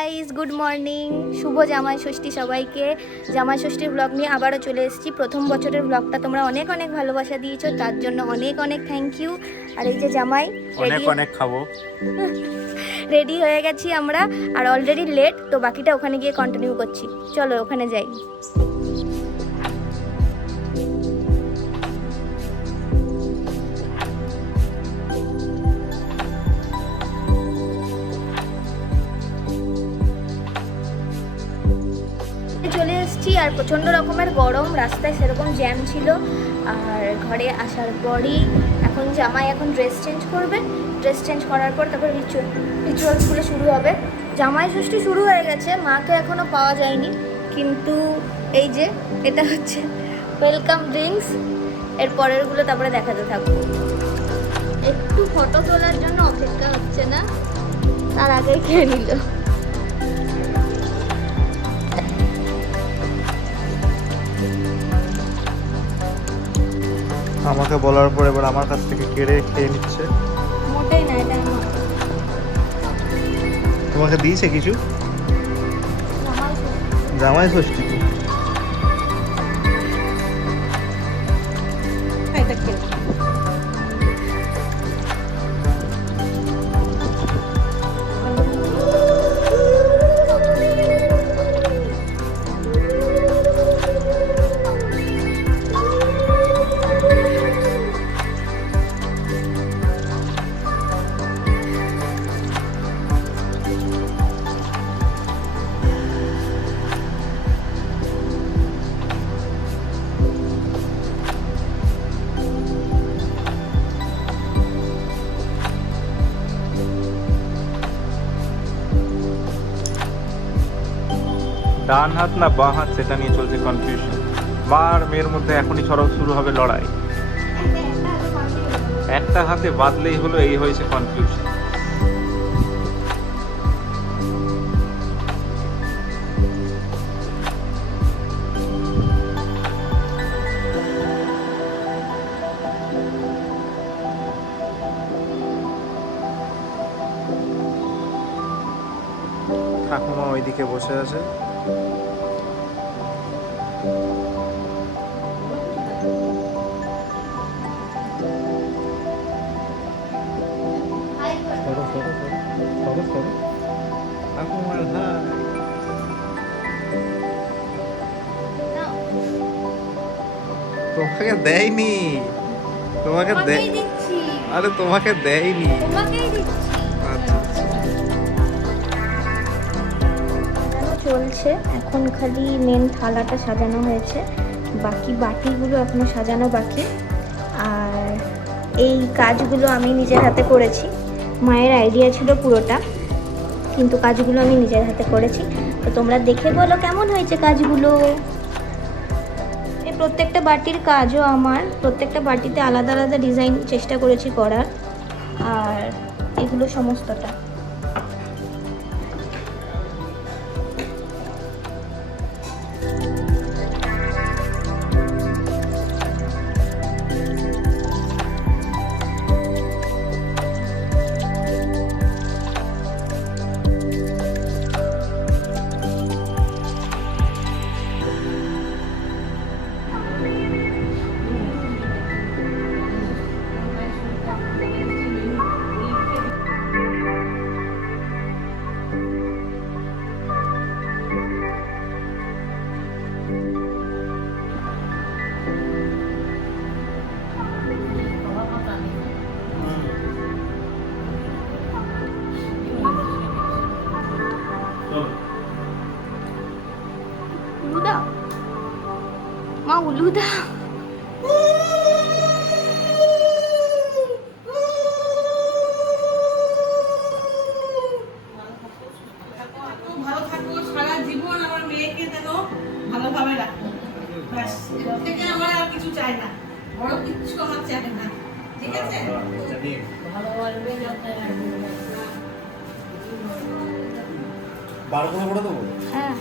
Guys, good morning. শুভ জামাই ষষ্ঠী সবাইকে। জামাই ষষ্ঠীর ব্লগ নিয়ে আবারও চলে এসেছি। প্রথম বছরের ব্লগটা তোমরা অনেক অনেক ভালোবাসা দিয়েছো, তার জন্য অনেক অনেক থ্যাংক ইউ। আর এই যে জামাই অনেক অনেক খাবো। রেডি হয়ে গেছি আমরা, আর অলরেডি লেট, তো বাকিটা ওখানে গিয়ে কন্টিনিউ করছি। চলো ওখানে যাই। চলে এসেছি আর প্রচণ্ড রকমের গরম, রাস্তায় সেরকম জ্যাম ছিল। আর ঘরে আসার পরই এখন জামাই ড্রেস চেঞ্জ করবে। ড্রেস চেঞ্জ করার পর তারপর রিচুয়ালসগুলো শুরু হবে। জামাই ষষ্ঠী শুরু হয়ে গেছে, মাকে এখনও পাওয়া যায়নি, কিন্তু এই যে এটা হচ্ছে ওয়েলকাম ড্রিঙ্কস। এর পরেরগুলো তারপরে দেখাতে থাকবো। একটু ফটো তোলার জন্য অপেক্ষা হচ্ছে না, তার আগেই খেয়ে নিল। আমাকে বলার পর এবার আমার কাছ থেকে কেড়ে খেয়ে নিচ্ছে। মোটেই না, এটা আমার। তোমাকে দিয়েছে কিছু? জামাই ষষ্ঠী তো। এটা খেয়ে ডান হাত না বাঁ হাত সেটা নিয়ে চলছে কনফিউশন। মা আর মেয়ের মধ্যে এখনই শুরু হবে লড়াই। একটা হাতে বাঁধলেই হলো, এই হয়েছে কনফিউশন। ঠাকুমা ওইদিকে বসে আছে। ঠাকুমার হাই। তোমাকে দেয়নি, তোমাকে দেয়। দিচ্ছি, আরে তোমাকে দেয়নি। তোমাকেই দিচ্ছি। আচ্ছা আচ্ছা। চলছে এখন, খালি মেন থালাটা সাজানো হয়েছে, বাকি বাটিগুলো এখনো সাজানো বাকি। আর এই কাজগুলো আমি নিজের হাতে করেছি। মায়ের আইডিয়া ছিল পুরোটা, কিন্তু কাজগুলো আমি নিজের হাতে করেছি। তো তোমরা দেখে বলো কেমন হয়েছে কাজগুলো। এই প্রত্যেকটা বাটির কাজও আমার, প্রত্যেকটা বাটিতে আলাদা আলাদা ডিজাইন চেষ্টা করেছি করার। আর এগুলো সমস্তটা উলুদা, মা উলুদা। ভালো থাকো সারা জীবন, আমার মেয়েকে যেন ভালোভাবে রাখো। ব্যাস, এর থেকে আমার আর কিছু চাই না, বড় কিছু আমার চাই না। ঠিক আছে? ভালোভাবে যত্নে রাখো। বার করে দেবো। হ্যাঁ,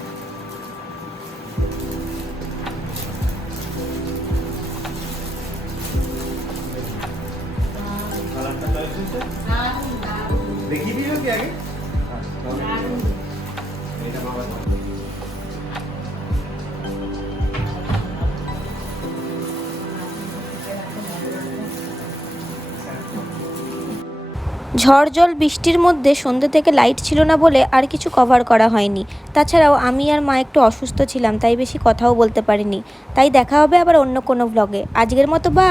দারুণ দারুণ देखी भी हो क्या आगे? দারুণ। ঝড় জল বৃষ্টির মধ্যে সন্ধ্যে থেকে লাইট ছিল না বলে আর কিছু কভার করা হয়নি। তাছাড়াও আমি আর মা একটু অসুস্থ ছিলাম, তাই বেশি কথাও বলতে পারিনি। তাই দেখা হবে আবার অন্য কোনো ব্লগে। আজকের মতো বাই।